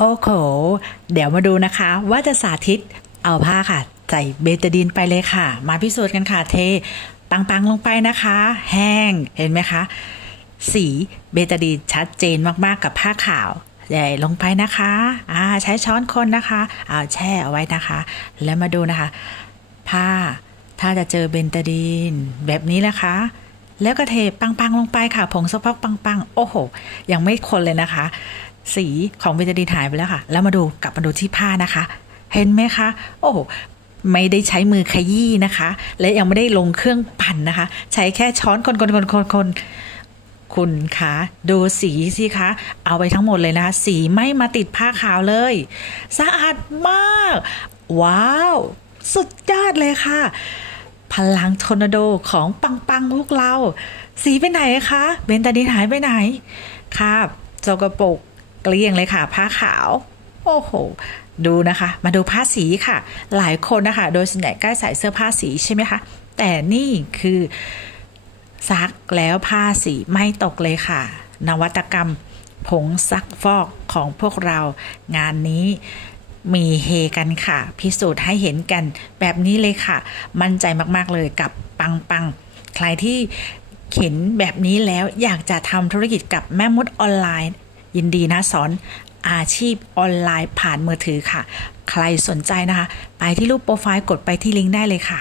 โอ้โห เดี๋ยวมาดูนะคะว่าจะสาธิตเอาผ้าค่ะ ใส่เบตาดีนไปเลยค่ะ มาพิสูจน์กันค่ะเทปังๆลงไปนะคะ แห้งเห็นไหมคะ สีเบตาดีนชัดเจนมากๆกับผ้าขาวใหญ่ลงไปนะคะอ่าใช้ช้อนคนนะคะเอาแช่เอาไว้นะคะ แล้วมาดูนะคะ ผ้าถ้าจะเจอเบนตาดีนแบบนี้นะคะ แล้วก็เทปังๆลงไปค่ะ ผงซักฟอกปังๆ โอ้โห ยังไม่คนเลยนะคะ สีของเบนตาดีนหายไปแล้วค่ะ แล้วมาดูกลับมาดูที่ผ้านะคะ เห็นไหมคะ โอ้ไม่ได้ใช้มือขยี้นะคะ และยังไม่ได้ลงเครื่องปั่นนะคะ ใช้แค่ช้อนคนคนคนคนคนคุณคะดูสีสิคะ เอาไปทั้งหมดเลยนะคะ สีไม่มาติดผ้าขาวเลย สะอาดมาก ว้าว สุดยอดเลยค่ะ พลังทอร์นาโดของปังปังพวกเรา สีไปไหนคะ เบนตาดินหายไปไหน ครับโจกระปรก ลี้ยงเลยค่ะ ผ้าขาว โอ้โหดูนะคะ มาดูผ้าสีค่ะ หลายคนนะคะ โดยส่วนใหญ่ก็ใส่เสื้อผ้าสีใช่ไหมคะ แต่นี่คือซักแล้วผ้าสีไม่ตกเลยค่ะ นวัตกรรมผงซักฟอกของพวกเรางานนี้มีเฮกันค่ะ พิสูจน์ให้เห็นกันแบบนี้เลยค่ะ มั่นใจมากๆเลยกับปังปังใครที่เห็นแบบนี้แล้วอยากจะทำธุรกิจกับแม่มดออนไลน์ ยินดีนะสอนอาชีพออนไลน์ผ่านมือถือค่ะ ใครสนใจนะคะ ไปที่รูปโปรไฟล์กดไปที่ลิงก์ได้เลยค่ะ